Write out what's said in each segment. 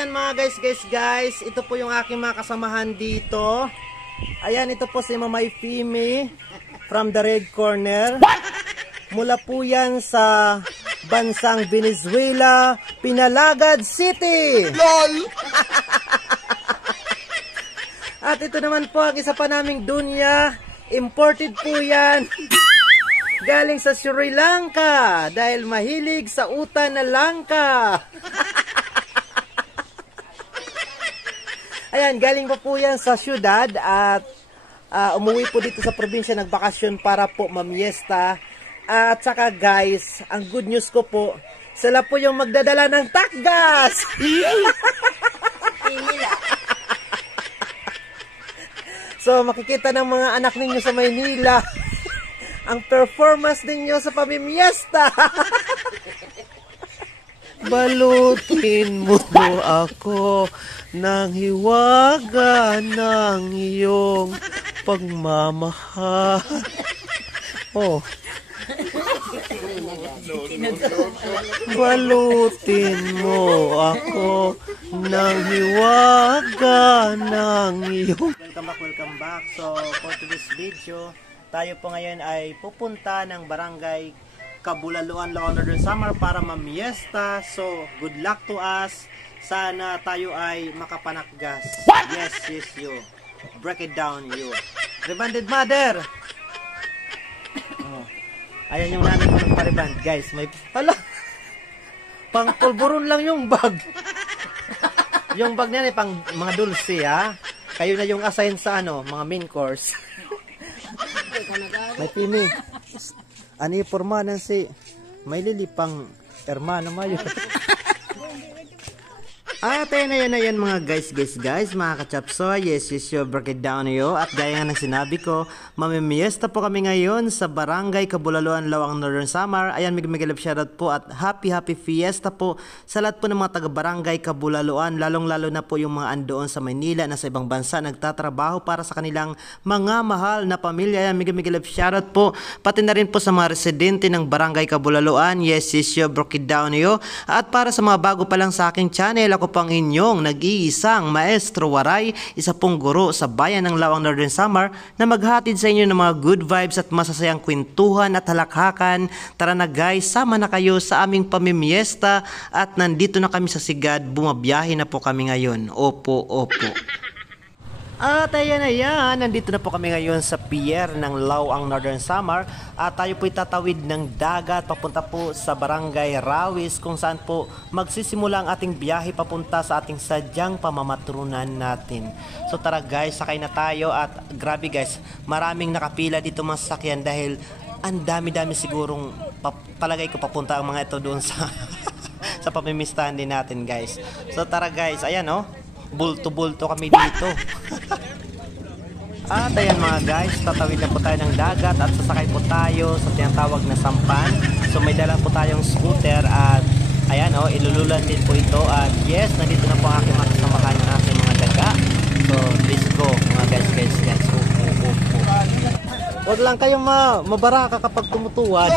ayan mga guys, ito po yung aking mga kasamahan dito. Ayan, ito po si Mamay Fimi from the red corner. Mula po yan sa bansang Venezuela, Pinalagad City. LOL! At ito naman po ang isa pa naming dunya. Imported po yan. Galing sa Sri Lanka dahil mahilig sa uta na langka. Ayan, galing pa po yan sa syudad at umuwi po dito sa probinsya, nagbakasyon para po mamiesta. At saka guys, ang good news ko po, sila po yung magdadala ng takgas. So makikita ng mga anak ninyo sa Maynila ang performance ninyo sa pamimiesta. Balutin mo ako ng hiwaga ng iyong pagmamahal. Oh. Balutin mo ako ng hiwaga ng iyong... Welcome back. So, for today's video, tayo po ngayon ay pupunta ng barangay Kabulaluan, Laon Northern Samar para mamiesta. So, good luck to us. Sana tayo ay makapanakgas. Yes, you. Break it down, you. Rebanded mother! Oh. Ayan yung nanay ko ng pariband. Guys, may... Hala! Pang pulburon lang yung bag. Yung bag na yan pang mga dulce, ha? Kayo na yung assign sa mga main course. May Pimi. Ani pormanan si may lilipang hermano mayo. At ayan na yan mga guys, mga kachapsoy. Yes, you break it down yo. At gaya nga ng sinabi ko, mamimiesta po kami ngayon sa barangay Kabulaluan, Lawang Northern Samar. Ayan, migilip shoutout po at happy fiesta po sa lahat po ng mga taga-barangay Kabulaluan, lalong-lalo na po yung mga andoon sa Maynila na sa ibang bansa nagtatrabaho para sa kanilang mga mahal na pamilya. Ayan, migilip shoutout po pati na rin po sa mga residente ng barangay Kabulaluan. Yes, you break it down yo. At para sa mga bago pa lang sa aking channel, ako pang inyong nag-iisang Maestro Waray, isa pong guro sa bayan ng Lawang Northern Samar na maghatid sa inyo ng mga good vibes at masasayang kwentuhan at halakhakan. Tara na guys, sama na kayo sa aming pamimiesta at nandito na kami sa Sigad, bumabiyahe na po kami ngayon. Opo. At ayan, nandito na po kami ngayon sa pier ng Lawang Northern Samar at tayo po itatawid ng dagat papunta po sa barangay Rawis kung saan po magsisimula ang ating biyahe papunta sa ating sadyang pamamaturunan natin. So tara guys, sakay na tayo at grabe guys, maraming nakapila dito mga sasakyan dahil ang dami-dami sigurong palagay ko papunta ang mga ito doon sa sa pamimistahan din natin guys. So tara guys, ayan bulto-bulto kami dito. At ayan mga guys, tatawid na po tayo ng dagat at sasakay po tayo sa tinatawag na sampan. So may dala po tayong scooter at ayan ilululan din po ito. At yes, nandito na po ang aking mga kasamahan ng aking mga daga. So let's go mga guys. Huwag lang kayong mabaraka kapag tumutuwad.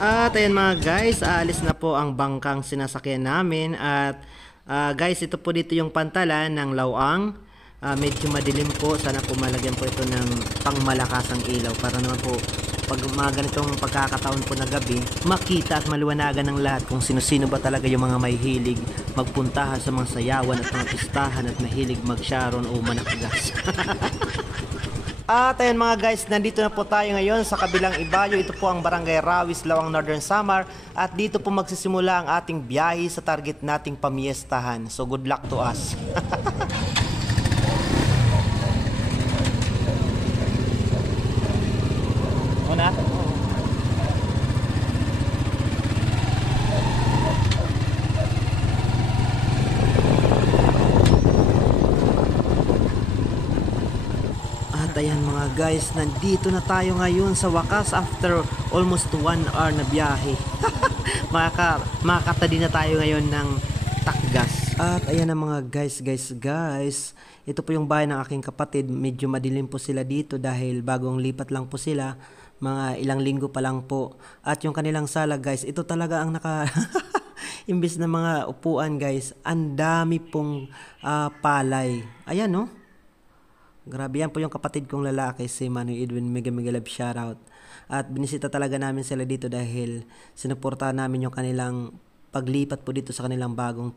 At ayan mga guys, aalis na po ang bangkang sinasakyan namin. At guys, ito po dito yung pantalan ng Lawang. Medyo madilim po. Sana po malagyan po ito ng pangmalakasang ilaw para naman po pag mga ganitong pagkakataon po na gabi, makita at maliwanagan ng lahat kung sino-sino ba talaga yung mga may hilig magpuntahan sa mga sayawan at mga pistahan at mahilig mag-sharon o manakgas. At ayan mga guys, nandito na po tayo ngayon sa kabilang ibayo. Ito po ang barangay Rawis, Lawang Northern Samar. At dito po magsisimula ang ating biyahe sa target nating pamiestahan. So good luck to us. Una? At ayan mga guys, nandito na tayo ngayon sa wakas after almost 1 hour na biyahe. Makakatadi na tayo ngayon ng Takgas. At ayan na mga guys. Ito po yung bahay ng aking kapatid. Medyo madilim po sila dito dahil bagong lipat lang po sila. Mga ilang linggo pa lang po. At yung kanilang sala guys, ito talaga ang Imbis na mga upuan guys, ang dami pong palay. Ayan no. Grabe, yan po yung kapatid kong lalaki, si Manoy Edwin. Mega love shoutout. At binisita talaga namin sila dito dahil sinuportahan namin yung kanilang paglipat po dito sa kanilang bagong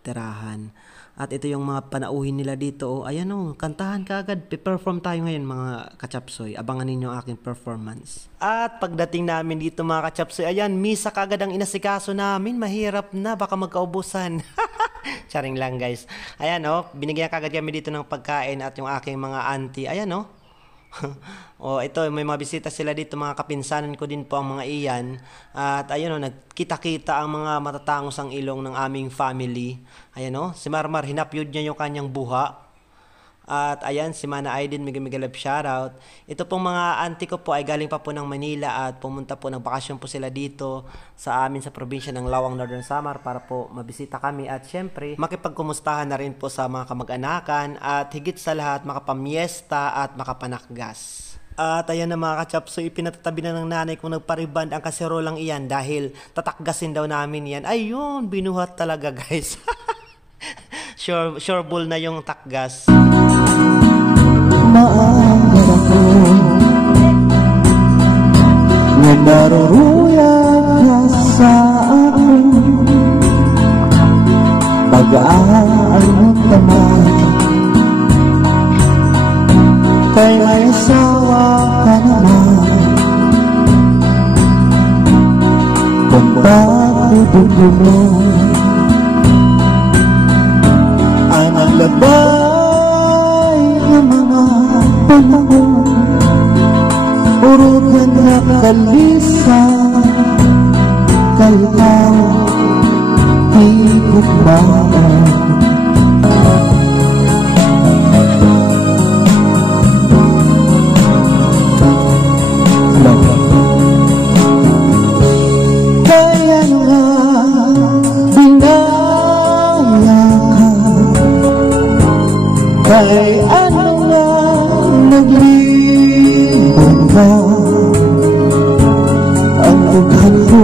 tirahan. At ito yung mga panauhin nila dito. Oh, ayan o, kantahan ka agad. Pe-perform tayo ngayon mga kachapsoy. Abangan ninyo ang aking performance. At pagdating namin dito mga kachapsoy, ayan, misa kagad ang inasikaso namin. Mahirap na, baka magkaubusan. Charing lang guys. Ayan o, binigyan kagad kami dito ng pagkain at yung aking mga auntie. Ayan o. O ito, may mga bisita sila dito, mga kapinsanan ko din po ang mga iyan. At ayun o, nagkita-kita ang mga matatangos ang ilong ng aming family. Ayan o, si Marmar, hinapyod niya yung kanyang buha. At ayan, si Mana Aiden, mega love shoutout. Ito pong mga auntie ko po ay galing pa po ng Manila at pumunta po, nagbakasyon po sila dito sa amin sa probinsya ng Lawang Northern Samar para po mabisita kami at syempre makipagkumustahan na rin po sa mga kamag-anakan at higit sa lahat makapamiesta at makapanakgas. At ayan na mga kachapso, ipinatatabi na ng nanay kung nagpariband ang kaserolang iyan dahil tatakgasin daw namin yan. Ayun, binuhat talaga guys. Sure bull na yung takgas. Maangar ako na naruruya ka sa akin. Pag-aaral mo naman kay may asawa ka naman. Kung patutulo mo ang naglabay ng mga panahon, urutan na kalisa, kalitaw, ikot baan. Kaya nga binaya ka, kay ano nga naglibot ka, ang ughan ko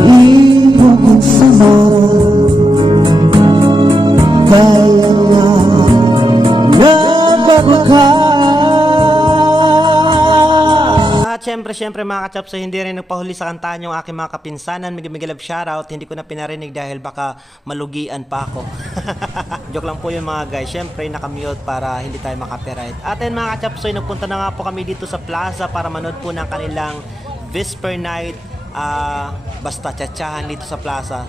ibugin sama. Kaya nga nabago ka. At syempre mga kachapso, hindi rin nagpahuli sa kantahan yung aking mga kapinsanan. Mega love shoutout. Hindi ko na pinarinig dahil baka malugian pa ako. Joke lang po yun mga guys. Syempre nakamute para hindi tayo makapiright. At ayun mga kachapso, nagpunta na nga po kami dito sa plaza para manood po ng kanilang Vesper Night. Basta tchatchahan dito sa plaza.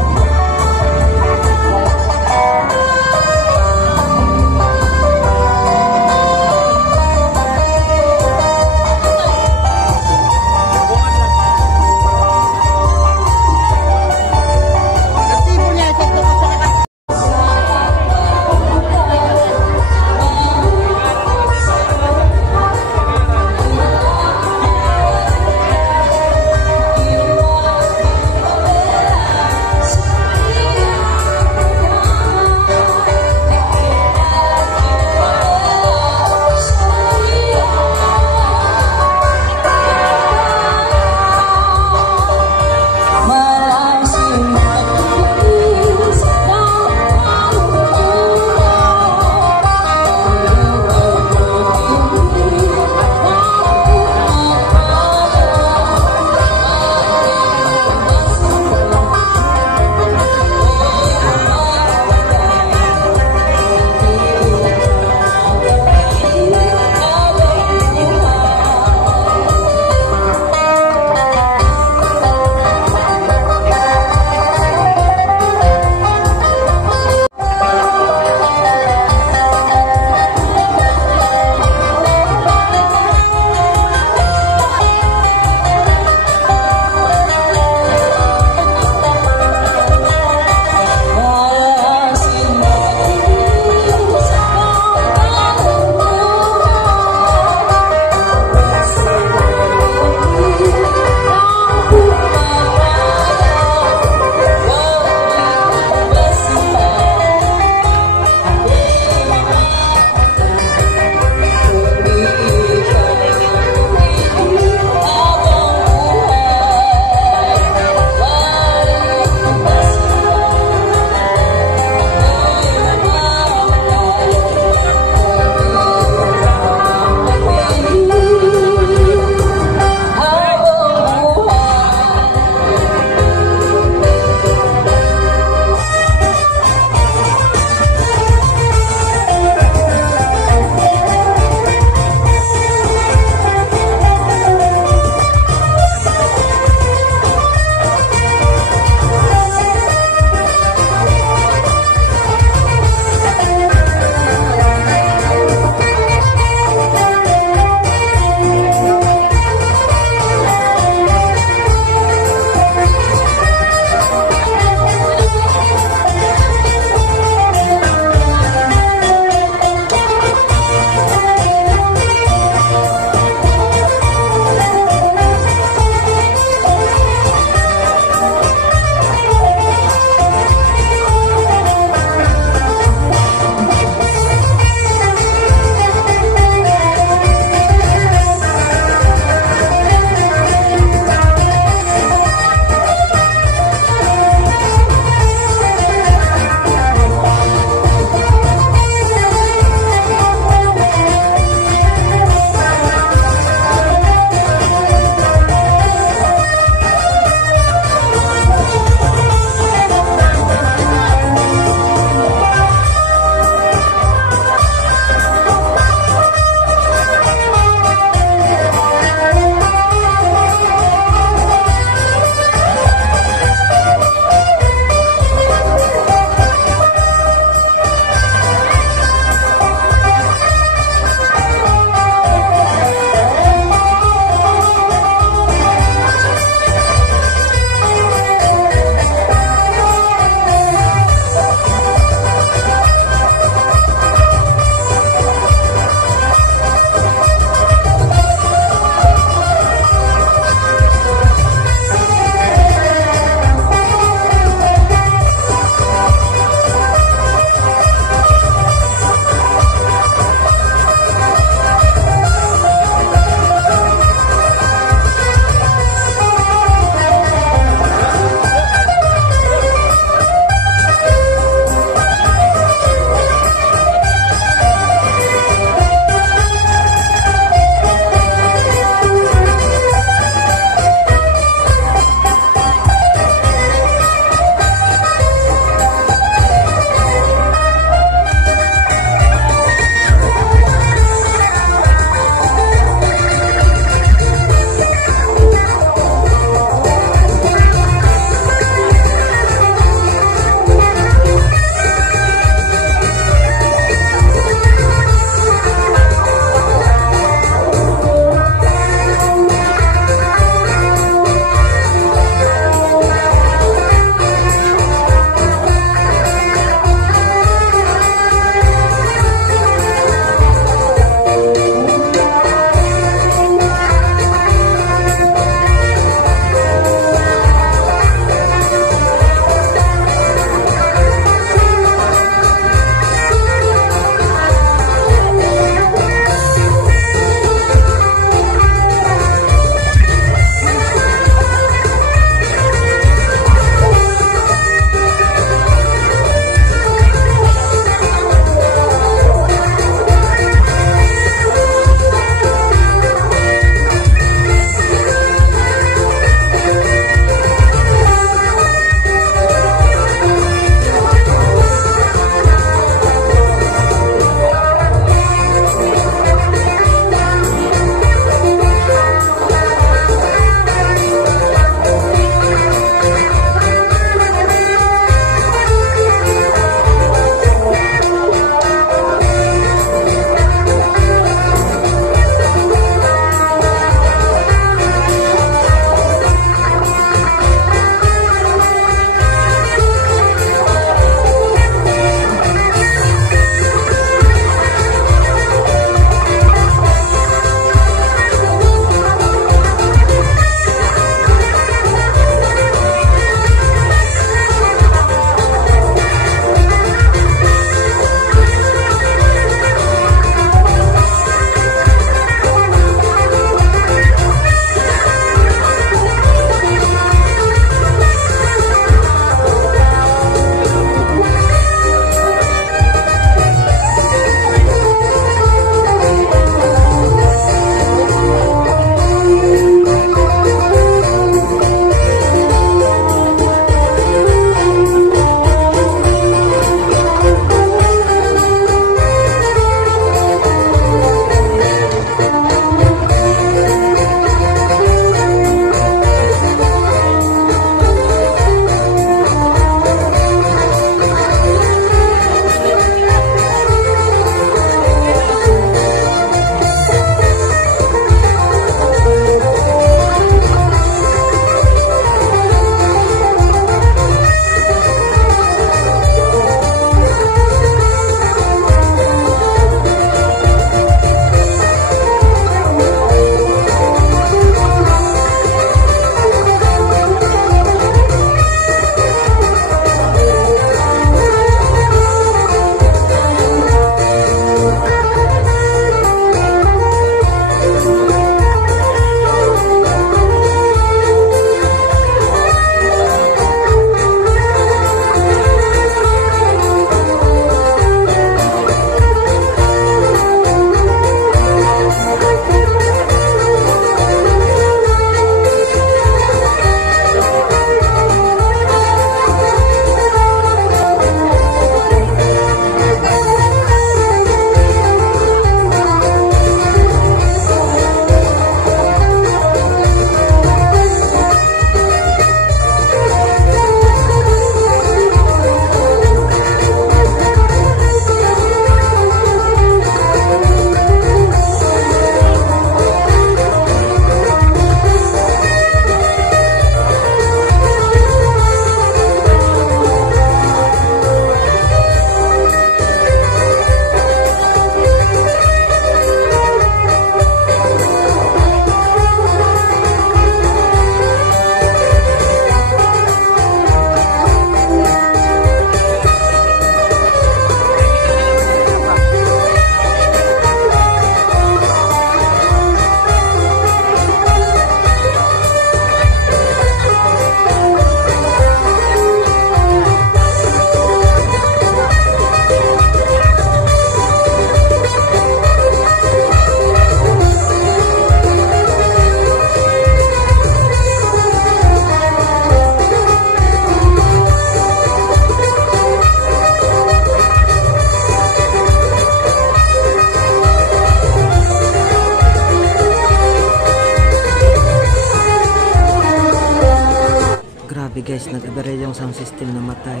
guys, nag-aberya yung sound system na matay.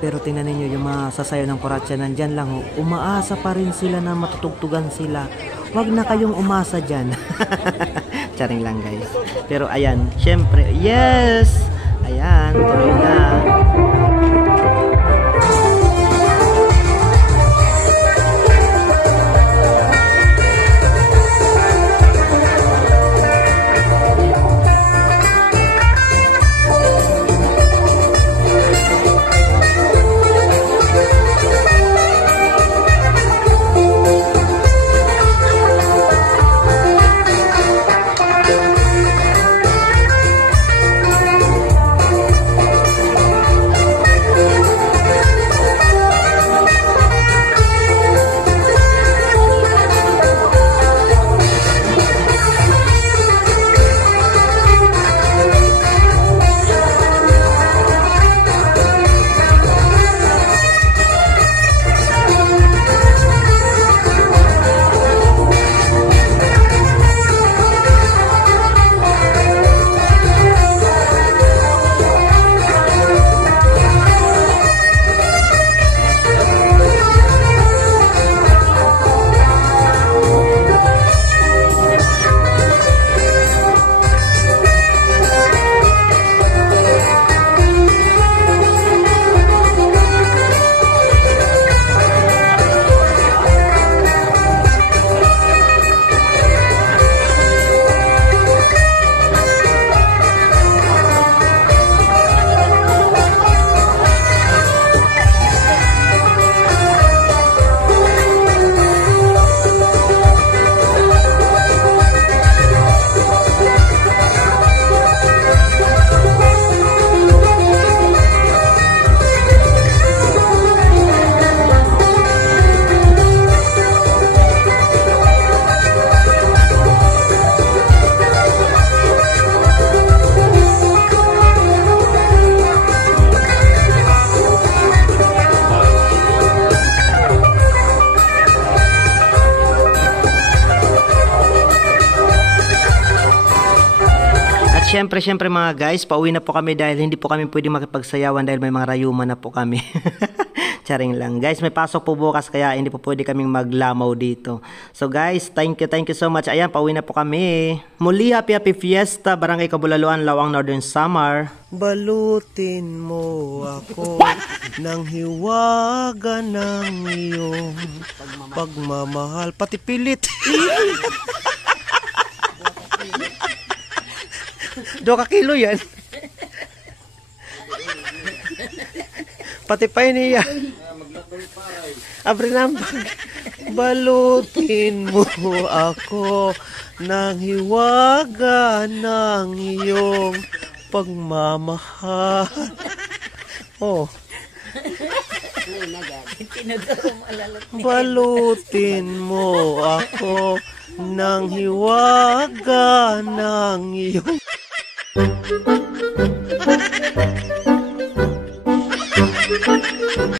Pero tingnan niyo yung mga sasayaw ng kuratsa nandyan lang. Umaasa pa rin sila na matutugtugan sila. Wag na kayong umasa dyan. Charing lang guys. Pero ayan, syempre, yes! Ayan, tuloy na. Syempre mga guys, pauwi na po kami dahil hindi po kami pwedeng makipagsayawan dahil may mga rayuman na po kami. Charing lang. Guys, may pasok po bukas kaya hindi po pwede kaming maglamaw dito. So guys, thank you so much. Ayan, pauwi na po kami. Muli, happy fiesta, Barangay Kabulaluan, Lawang Northern Samar. Balutin mo ako ng hiwaga ng iyong pagmamahal. Pati pilit. Doka kilo yan. Pati pa niya. Abre nambag. Balutin mo ako ng hiwaga ng iyong pagmamahal. Oh. Balutin mo ako ng hiwaga ng iyong Thank you.